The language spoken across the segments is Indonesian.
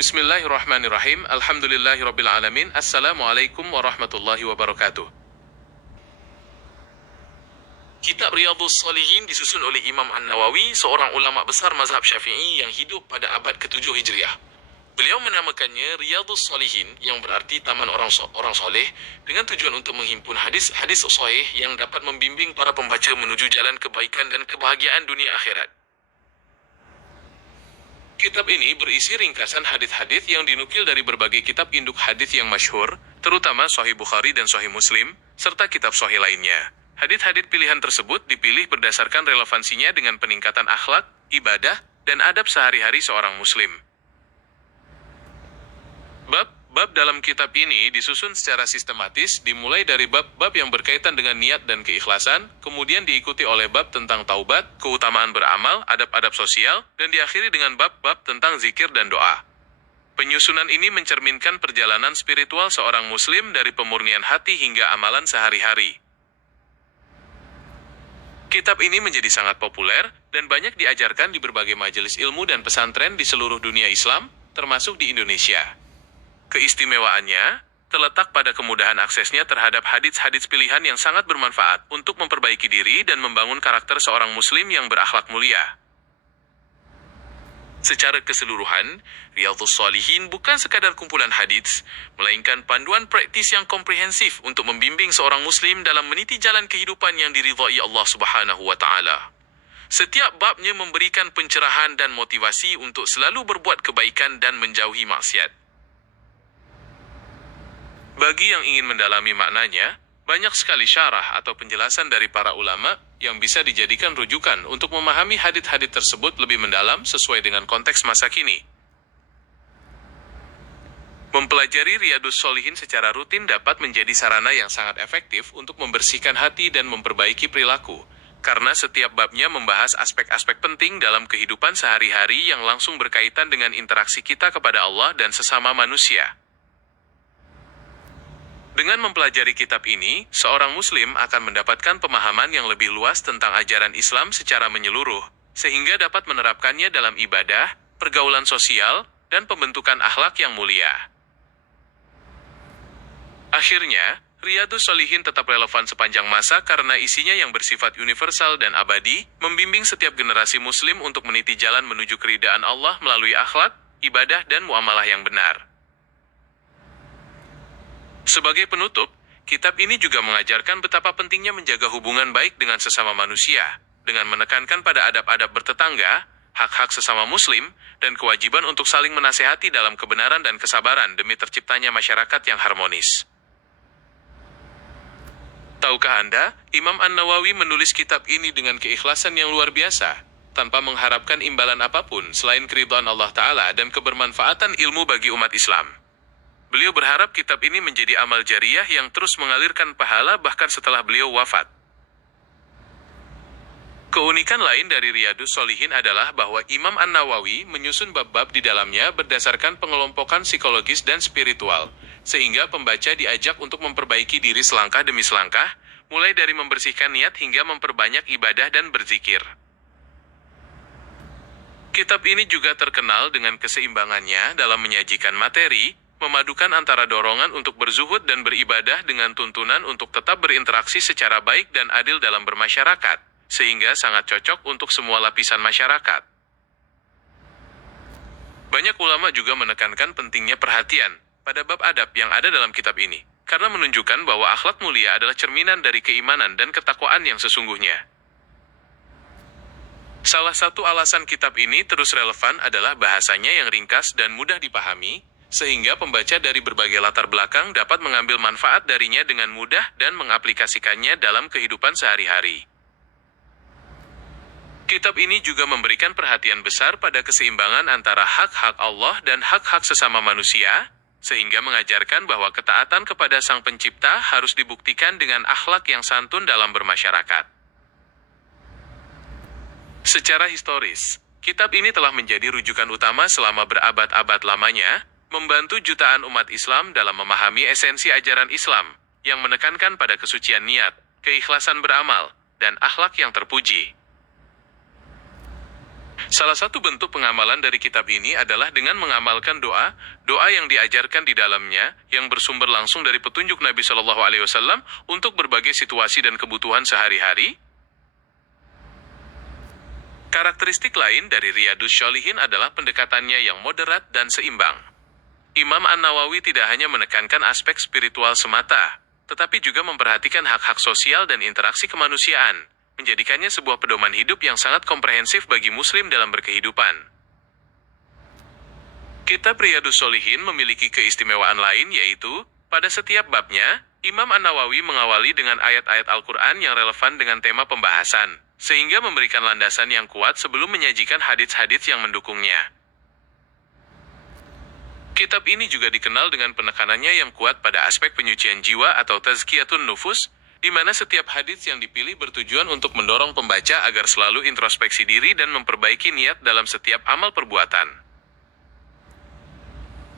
Bismillahirrahmanirrahim. Alhamdulillahirrabbilalamin. Assalamualaikum warahmatullahi wabarakatuh. Kitab Riyadhus Shalihin disusun oleh Imam An-Nawawi, seorang ulama besar mazhab Syafi'i yang hidup pada abad ke-7 Hijriah. Beliau menamakannya Riyadhus Shalihin, yang berarti taman orang soleh, dengan tujuan untuk menghimpun hadis-hadis sahih yang dapat membimbing para pembaca menuju jalan kebaikan dan kebahagiaan dunia akhirat. Kitab ini berisi ringkasan hadis-hadis yang dinukil dari berbagai kitab induk hadis yang masyhur, terutama Sahih Bukhari dan Sahih Muslim, serta kitab sahih lainnya. Hadis-hadis pilihan tersebut dipilih berdasarkan relevansinya dengan peningkatan akhlak, ibadah, dan adab sehari-hari seorang muslim. Bab dalam kitab ini disusun secara sistematis, dimulai dari bab-bab yang berkaitan dengan niat dan keikhlasan, kemudian diikuti oleh bab tentang taubat, keutamaan beramal, adab-adab sosial, dan diakhiri dengan bab-bab tentang zikir dan doa. Penyusunan ini mencerminkan perjalanan spiritual seorang muslim dari pemurnian hati hingga amalan sehari-hari. Kitab ini menjadi sangat populer, dan banyak diajarkan di berbagai majelis ilmu dan pesantren di seluruh dunia Islam, termasuk di Indonesia. Keistimewaannya terletak pada kemudahan aksesnya terhadap hadits-hadits pilihan yang sangat bermanfaat untuk memperbaiki diri dan membangun karakter seorang muslim yang berakhlak mulia. Secara keseluruhan, Riyadhus Shalihin bukan sekadar kumpulan hadits, melainkan panduan praktis yang komprehensif untuk membimbing seorang muslim dalam meniti jalan kehidupan yang diridhai Allah Subhanahu wa Ta'ala. Setiap babnya memberikan pencerahan dan motivasi untuk selalu berbuat kebaikan dan menjauhi maksiat. Bagi yang ingin mendalami maknanya, banyak sekali syarah atau penjelasan dari para ulama yang bisa dijadikan rujukan untuk memahami hadits-hadits tersebut lebih mendalam sesuai dengan konteks masa kini. Mempelajari Riyadhus Shalihin secara rutin dapat menjadi sarana yang sangat efektif untuk membersihkan hati dan memperbaiki perilaku, karena setiap babnya membahas aspek-aspek penting dalam kehidupan sehari-hari yang langsung berkaitan dengan interaksi kita kepada Allah dan sesama manusia. Dengan mempelajari kitab ini, seorang muslim akan mendapatkan pemahaman yang lebih luas tentang ajaran Islam secara menyeluruh, sehingga dapat menerapkannya dalam ibadah, pergaulan sosial, dan pembentukan akhlak yang mulia. Akhirnya, Riyadhus Shalihin tetap relevan sepanjang masa karena isinya yang bersifat universal dan abadi, membimbing setiap generasi muslim untuk meniti jalan menuju keridaan Allah melalui akhlak, ibadah, dan muamalah yang benar. Sebagai penutup, kitab ini juga mengajarkan betapa pentingnya menjaga hubungan baik dengan sesama manusia, dengan menekankan pada adab-adab bertetangga, hak-hak sesama muslim, dan kewajiban untuk saling menasehati dalam kebenaran dan kesabaran demi terciptanya masyarakat yang harmonis. Tahukah Anda, Imam An-Nawawi menulis kitab ini dengan keikhlasan yang luar biasa, tanpa mengharapkan imbalan apapun selain keridhaan Allah Ta'ala dan kebermanfaatan ilmu bagi umat Islam. Beliau berharap kitab ini menjadi amal jariyah yang terus mengalirkan pahala bahkan setelah beliau wafat. Keunikan lain dari Riyadhus Shalihin adalah bahwa Imam An-Nawawi menyusun bab-bab di dalamnya berdasarkan pengelompokan psikologis dan spiritual, sehingga pembaca diajak untuk memperbaiki diri selangkah demi selangkah, mulai dari membersihkan niat hingga memperbanyak ibadah dan berzikir. Kitab ini juga terkenal dengan keseimbangannya dalam menyajikan materi, memadukan antara dorongan untuk berzuhud dan beribadah dengan tuntunan untuk tetap berinteraksi secara baik dan adil dalam bermasyarakat, sehingga sangat cocok untuk semua lapisan masyarakat. Banyak ulama juga menekankan pentingnya perhatian pada bab adab yang ada dalam kitab ini, karena menunjukkan bahwa akhlak mulia adalah cerminan dari keimanan dan ketakwaan yang sesungguhnya. Salah satu alasan kitab ini terus relevan adalah bahasanya yang ringkas dan mudah dipahami, sehingga pembaca dari berbagai latar belakang dapat mengambil manfaat darinya dengan mudah dan mengaplikasikannya dalam kehidupan sehari-hari. Kitab ini juga memberikan perhatian besar pada keseimbangan antara hak-hak Allah dan hak-hak sesama manusia, sehingga mengajarkan bahwa ketaatan kepada Sang Pencipta harus dibuktikan dengan akhlak yang santun dalam bermasyarakat. Secara historis, kitab ini telah menjadi rujukan utama selama berabad-abad lamanya, membantu jutaan umat Islam dalam memahami esensi ajaran Islam, yang menekankan pada kesucian niat, keikhlasan beramal, dan akhlak yang terpuji. Salah satu bentuk pengamalan dari kitab ini adalah dengan mengamalkan doa yang diajarkan di dalamnya, yang bersumber langsung dari petunjuk Nabi Shallallahu Alaihi Wasallam untuk berbagai situasi dan kebutuhan sehari-hari. Karakteristik lain dari Riyadhus Shalihin adalah pendekatannya yang moderat dan seimbang. Imam An-Nawawi tidak hanya menekankan aspek spiritual semata, tetapi juga memperhatikan hak-hak sosial dan interaksi kemanusiaan, menjadikannya sebuah pedoman hidup yang sangat komprehensif bagi muslim dalam berkehidupan. Kitab Riyadhus Shalihin memiliki keistimewaan lain, yaitu, pada setiap babnya, Imam An-Nawawi mengawali dengan ayat-ayat Al-Quran yang relevan dengan tema pembahasan, sehingga memberikan landasan yang kuat sebelum menyajikan hadits-hadits yang mendukungnya. Kitab ini juga dikenal dengan penekanannya yang kuat pada aspek penyucian jiwa atau tazkiyatun nufus, di mana setiap hadits yang dipilih bertujuan untuk mendorong pembaca agar selalu introspeksi diri dan memperbaiki niat dalam setiap amal perbuatan.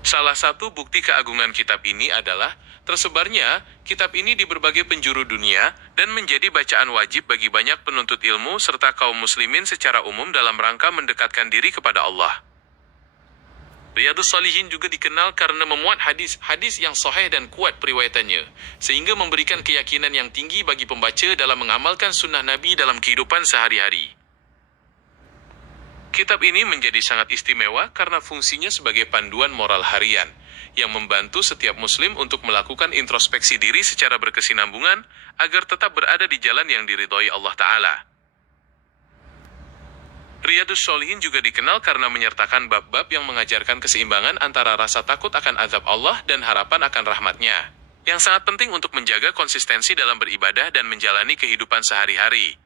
Salah satu bukti keagungan kitab ini adalah tersebarnya kitab ini di berbagai penjuru dunia dan menjadi bacaan wajib bagi banyak penuntut ilmu serta kaum muslimin secara umum dalam rangka mendekatkan diri kepada Allah. Riyadhus Shalihin juga dikenal karena memuat hadis-hadis yang sahih dan kuat periwayatannya, sehingga memberikan keyakinan yang tinggi bagi pembaca dalam mengamalkan sunnah Nabi dalam kehidupan sehari-hari. Kitab ini menjadi sangat istimewa karena fungsinya sebagai panduan moral harian, yang membantu setiap muslim untuk melakukan introspeksi diri secara berkesinambungan, agar tetap berada di jalan yang diridhoi Allah Ta'ala. Riyadhus Shalihin juga dikenal karena menyertakan bab-bab yang mengajarkan keseimbangan antara rasa takut akan azab Allah dan harapan akan rahmat-Nya, yang sangat penting untuk menjaga konsistensi dalam beribadah dan menjalani kehidupan sehari-hari.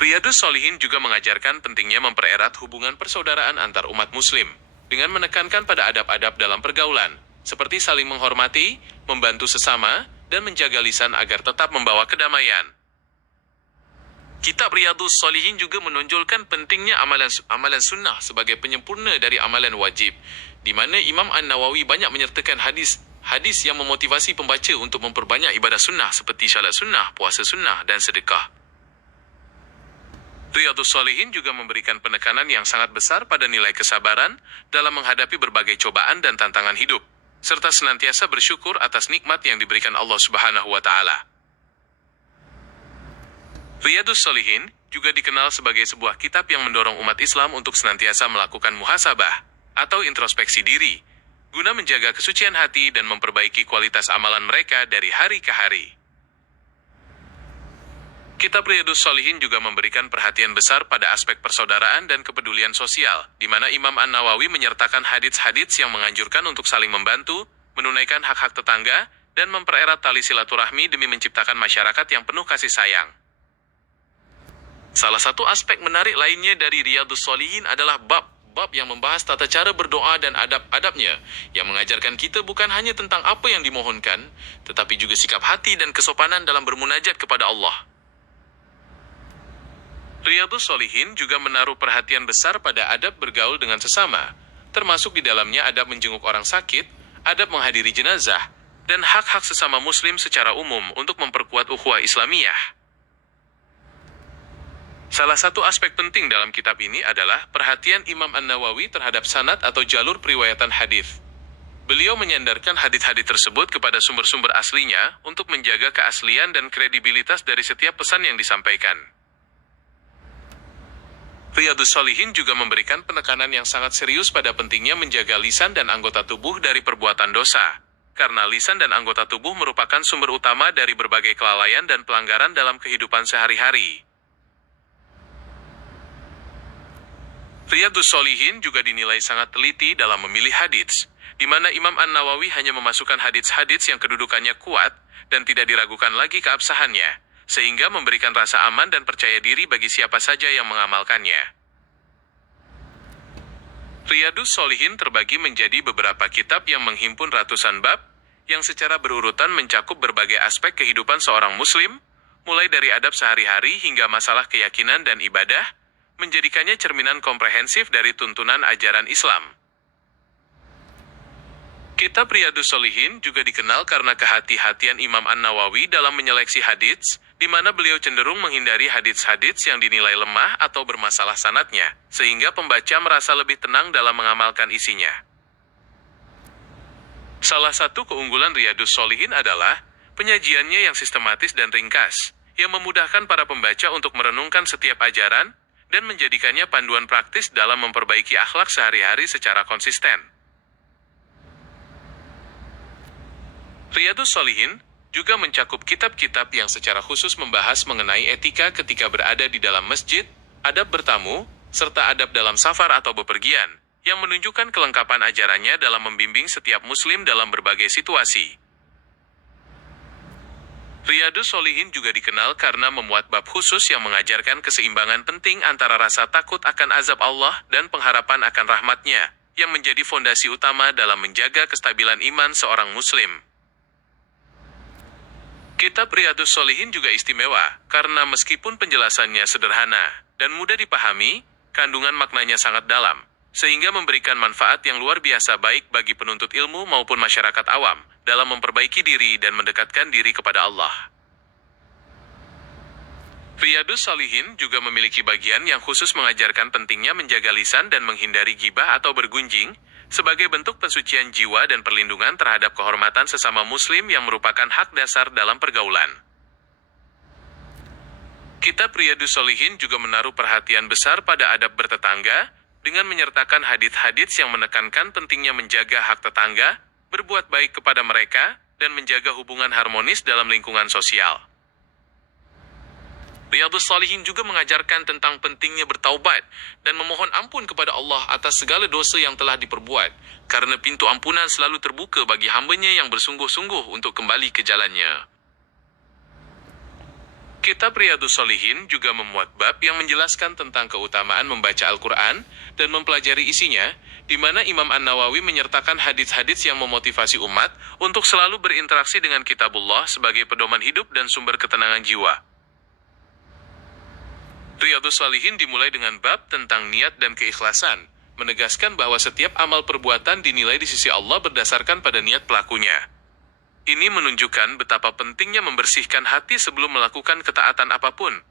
Riyadhus Shalihin juga mengajarkan pentingnya mempererat hubungan persaudaraan antar umat muslim, dengan menekankan pada adab-adab dalam pergaulan, seperti saling menghormati, membantu sesama, dan menjaga lisan agar tetap membawa kedamaian. Kitab Riyadhus Shalihin juga menonjolkan pentingnya amalan sunnah sebagai penyempurna dari amalan wajib, di mana Imam An-Nawawi banyak menyertakan hadis yang memotivasi pembaca untuk memperbanyak ibadah sunnah seperti salat sunnah, puasa sunnah, dan sedekah. Riyadhus Shalihin juga memberikan penekanan yang sangat besar pada nilai kesabaran dalam menghadapi berbagai cobaan dan tantangan hidup, serta senantiasa bersyukur atas nikmat yang diberikan Allah Subhanahu wa Ta'ala. Riyadhus Shalihin juga dikenal sebagai sebuah kitab yang mendorong umat Islam untuk senantiasa melakukan muhasabah atau introspeksi diri, guna menjaga kesucian hati dan memperbaiki kualitas amalan mereka dari hari ke hari. Kitab Riyadhus Shalihin juga memberikan perhatian besar pada aspek persaudaraan dan kepedulian sosial, di mana Imam An-Nawawi menyertakan hadits-hadits yang menganjurkan untuk saling membantu, menunaikan hak-hak tetangga, dan mempererat tali silaturahmi demi menciptakan masyarakat yang penuh kasih sayang. Salah satu aspek menarik lainnya dari Riyadhus Shalihin adalah bab yang membahas tata cara berdoa dan adab-adabnya, yang mengajarkan kita bukan hanya tentang apa yang dimohonkan, tetapi juga sikap hati dan kesopanan dalam bermunajat kepada Allah. Riyadhus Shalihin juga menaruh perhatian besar pada adab bergaul dengan sesama, termasuk di dalamnya adab menjenguk orang sakit, adab menghadiri jenazah, dan hak-hak sesama muslim secara umum untuk memperkuat ukhuwah Islamiyah. Salah satu aspek penting dalam kitab ini adalah perhatian Imam An-Nawawi terhadap sanad atau jalur periwayatan hadis. Beliau menyandarkan hadits-hadits tersebut kepada sumber-sumber aslinya untuk menjaga keaslian dan kredibilitas dari setiap pesan yang disampaikan. Riyadhus Shalihin juga memberikan penekanan yang sangat serius pada pentingnya menjaga lisan dan anggota tubuh dari perbuatan dosa, karena lisan dan anggota tubuh merupakan sumber utama dari berbagai kelalaian dan pelanggaran dalam kehidupan sehari-hari. Riyadhus Shalihin juga dinilai sangat teliti dalam memilih hadits, di mana Imam An-Nawawi hanya memasukkan hadits-hadits yang kedudukannya kuat dan tidak diragukan lagi keabsahannya, sehingga memberikan rasa aman dan percaya diri bagi siapa saja yang mengamalkannya. Riyadhus Shalihin terbagi menjadi beberapa kitab yang menghimpun ratusan bab, yang secara berurutan mencakup berbagai aspek kehidupan seorang muslim, mulai dari adab sehari-hari hingga masalah keyakinan dan ibadah, menjadikannya cerminan komprehensif dari tuntunan ajaran Islam. Kitab Riyadhus Shalihin juga dikenal karena kehati-hatian Imam An-Nawawi dalam menyeleksi hadits, di mana beliau cenderung menghindari hadits-hadits yang dinilai lemah atau bermasalah sanadnya, sehingga pembaca merasa lebih tenang dalam mengamalkan isinya. Salah satu keunggulan Riyadhus Shalihin adalah penyajiannya yang sistematis dan ringkas, yang memudahkan para pembaca untuk merenungkan setiap ajaran dan menjadikannya panduan praktis dalam memperbaiki akhlak sehari-hari secara konsisten. Riyadhus Shalihin juga mencakup kitab-kitab yang secara khusus membahas mengenai etika ketika berada di dalam masjid, adab bertamu, serta adab dalam safar atau bepergian, yang menunjukkan kelengkapan ajarannya dalam membimbing setiap muslim dalam berbagai situasi. Riyadhus Shalihin juga dikenal karena memuat bab khusus yang mengajarkan keseimbangan penting antara rasa takut akan azab Allah dan pengharapan akan rahmat-Nya, yang menjadi fondasi utama dalam menjaga kestabilan iman seorang muslim. Kitab Riyadhus Shalihin juga istimewa, karena meskipun penjelasannya sederhana dan mudah dipahami, kandungan maknanya sangat dalam, sehingga memberikan manfaat yang luar biasa baik bagi penuntut ilmu maupun masyarakat awam, dalam memperbaiki diri dan mendekatkan diri kepada Allah. Riyadhus Shalihin juga memiliki bagian yang khusus mengajarkan pentingnya menjaga lisan dan menghindari ghibah atau bergunjing, sebagai bentuk pensucian jiwa dan perlindungan terhadap kehormatan sesama muslim yang merupakan hak dasar dalam pergaulan. Kitab Riyadhus Shalihin juga menaruh perhatian besar pada adab bertetangga, dengan menyertakan hadits-hadits yang menekankan pentingnya menjaga hak tetangga, berbuat baik kepada mereka, dan menjaga hubungan harmonis dalam lingkungan sosial. Riyadhus Shalihin juga mengajarkan tentang pentingnya bertaubat dan memohon ampun kepada Allah atas segala dosa yang telah diperbuat, karena pintu ampunan selalu terbuka bagi hamba-Nya yang bersungguh-sungguh untuk kembali ke jalannya. Kitab Riyadhus Shalihin juga memuat bab yang menjelaskan tentang keutamaan membaca Al-Quran dan mempelajari isinya, di mana Imam An-Nawawi menyertakan hadits-hadits yang memotivasi umat untuk selalu berinteraksi dengan Kitabullah sebagai pedoman hidup dan sumber ketenangan jiwa. Riyadhus Shalihin dimulai dengan bab tentang niat dan keikhlasan, menegaskan bahwa setiap amal perbuatan dinilai di sisi Allah berdasarkan pada niat pelakunya. Ini menunjukkan betapa pentingnya membersihkan hati sebelum melakukan ketaatan apapun.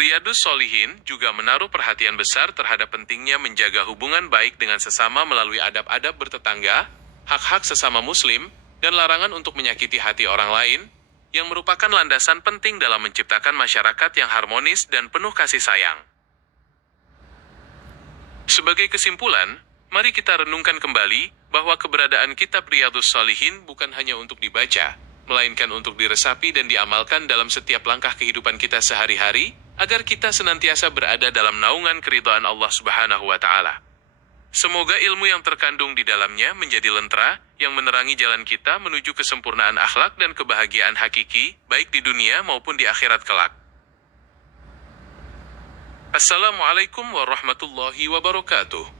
Riyadhus Shalihin juga menaruh perhatian besar terhadap pentingnya menjaga hubungan baik dengan sesama melalui adab-adab bertetangga, hak-hak sesama muslim, dan larangan untuk menyakiti hati orang lain, yang merupakan landasan penting dalam menciptakan masyarakat yang harmonis dan penuh kasih sayang. Sebagai kesimpulan, mari kita renungkan kembali bahwa keberadaan kitab Riyadhus Shalihin bukan hanya untuk dibaca, melainkan untuk diresapi dan diamalkan dalam setiap langkah kehidupan kita sehari-hari, agar kita senantiasa berada dalam naungan keridhaan Allah Subhanahu wa Ta'ala. Semoga ilmu yang terkandung di dalamnya menjadi lentera yang menerangi jalan kita menuju kesempurnaan akhlak dan kebahagiaan hakiki, baik di dunia maupun di akhirat kelak. Assalamualaikum warahmatullahi wabarakatuh.